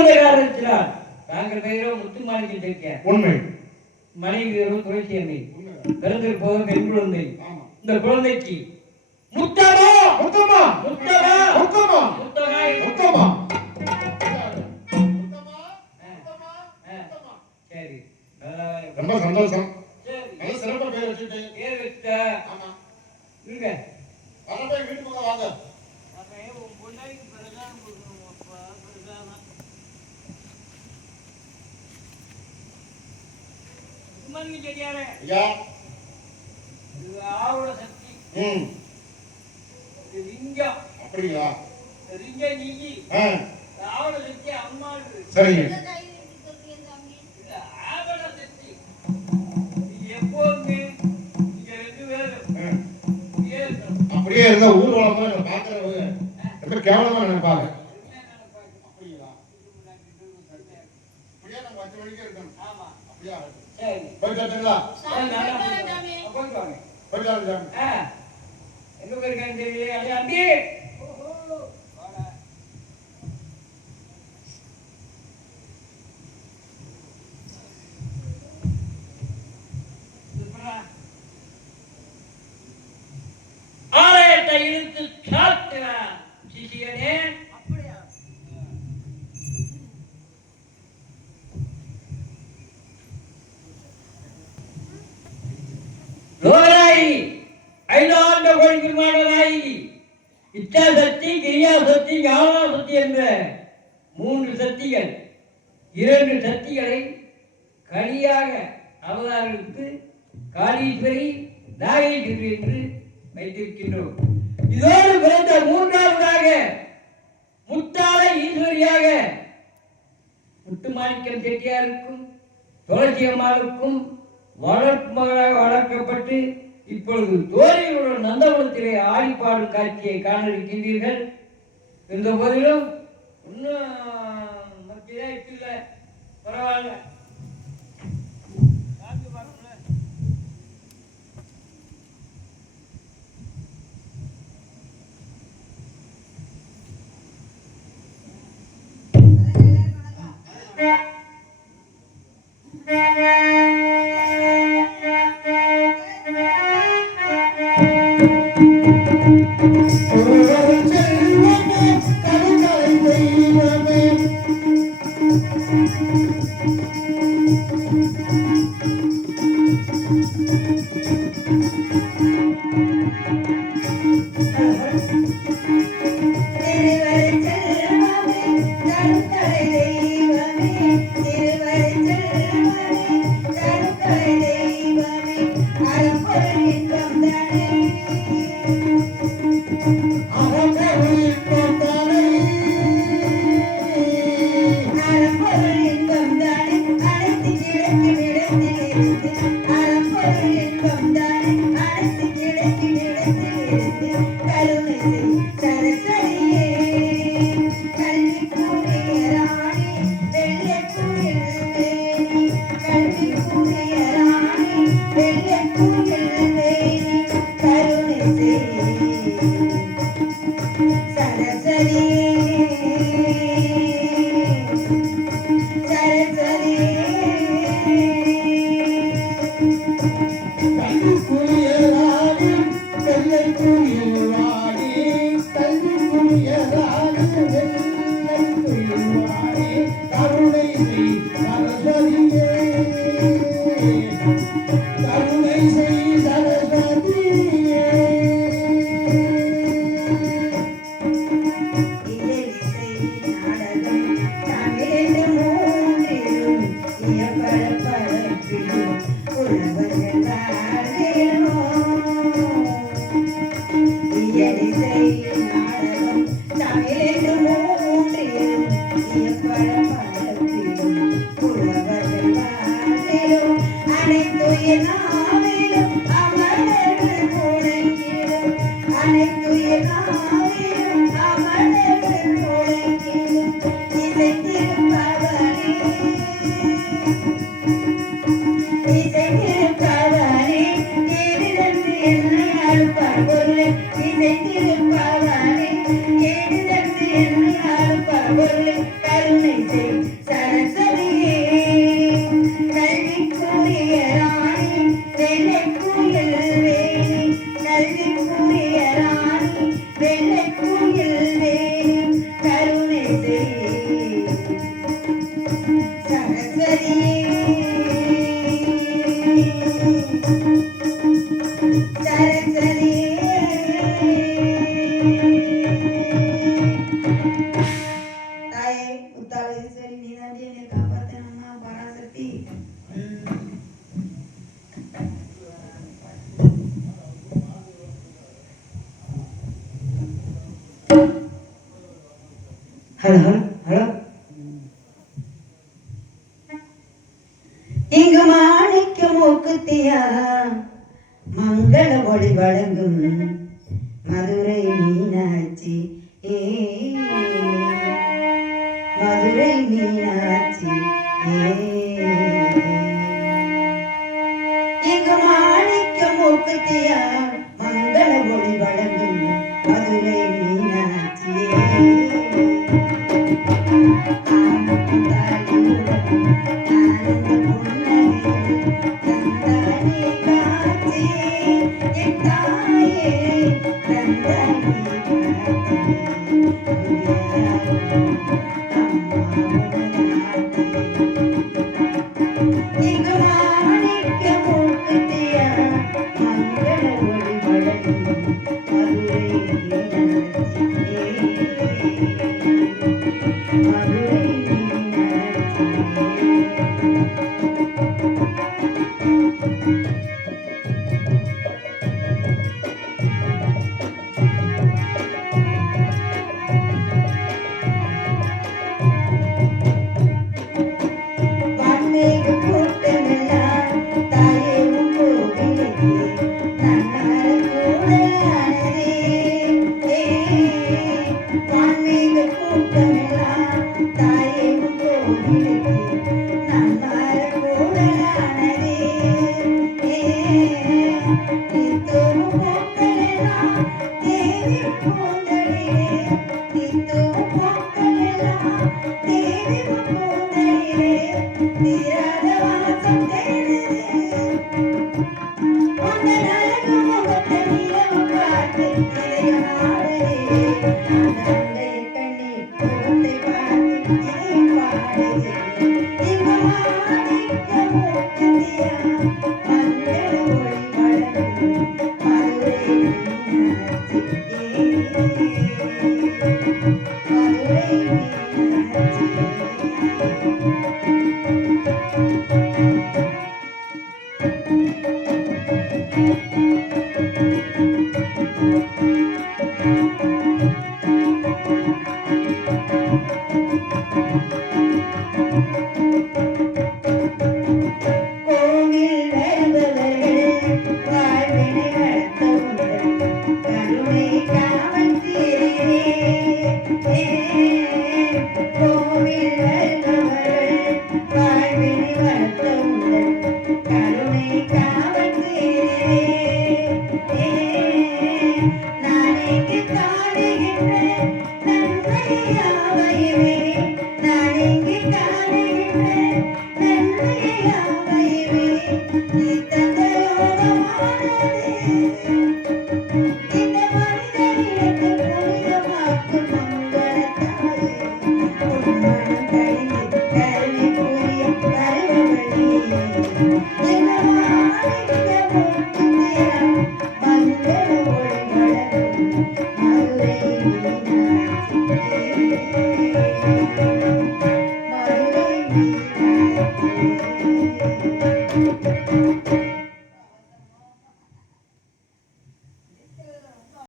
வந்த காரணத்தினால் தாங்கள் பெயரோ முத்துமாணிக்கம் சேர்க்க உண்மை. மனைவி பேரும் துளசி அன்னை பிறந்திருப்போது பெண் குழந்தை. இந்த குழந்தைக்கு முத்தமா முத்தமா முத்தமா முத்தமா முத்தமா சரி ரொம்ப சந்தோஷம். நல்ல சிறப்பா பேர் வச்சுட்டு பேர் வச்சுட்ட. ஆமா இருங்க வரப்ப வீட்டு பக்கம் வாங்க. ஐயா இது ஆவுட சக்தி. இது லிங்கம். அப்படியா? லிங்க நீங்கி ஆவுட சக்தி அம்மா. சரிங்க. ஆவுட சக்தி எப்போதுமே இங்க 2 பேரும் அப்படியே இருந்தா ஊர் வளமா பாக்குறவங்க எப்படி கேவலமா நினைப்பாங்க. அப்படியா? அப்படியே நம்ம 5 மணிக்கு இருக்கணும். ஆமா அப்படியா? சரி போயிட்டு வரீங்களா? போயிட்டு வாங்க. போயிட்டு வாங்க. எங்க போயிருக்காங்க தெரியல. அடி அடி ஆலயத்தை இழுத்து சாத்தினான் சிசியனே. அப்படியா? லோராயி ஐந்தாண்ட கோடி பெருமானாயி இச்சா சக்தி, கிரியா சக்தி, ஞானா சக்தி என்ற 3 சக்திகள் 2 சக்திகளை கலியாக அவதாரித்து காளீஸ்வரி நாகேஸ்வரி என்று வைத்திருக்கின்றோம். இதோடு பிறந்த 3ஆவதாக முத்தாள ஈஸ்வரியாக முத்துமாணிக்கம் செட்டியாருக்கும் துளசி அம்மாவுக்கும் வளர்ப்பு மகளாக வளர்க்கப்பட்டு இப்பொழுது தோழிகளுடன் நந்தவனத்திலே ஆடிப்பாடும் காட்சியை காண இருக்கின்றீர்கள். இருந்த போதிலும் இன்னும் மத்தியா இல்லை, பரவாயில்ல. கருணை ஹலோ ஹலோ இங்கு மாணிக்க மூக்குத்தியா மங்கள ஒளி வழங்கும் மதுரை மீனாட்சி மதுரை மீனாட்சி இங்கு மாணிக்க மூக்குத்தியா மங்கள ஒளி வழங்கும் மதுரை மீனாட்சி கோவில்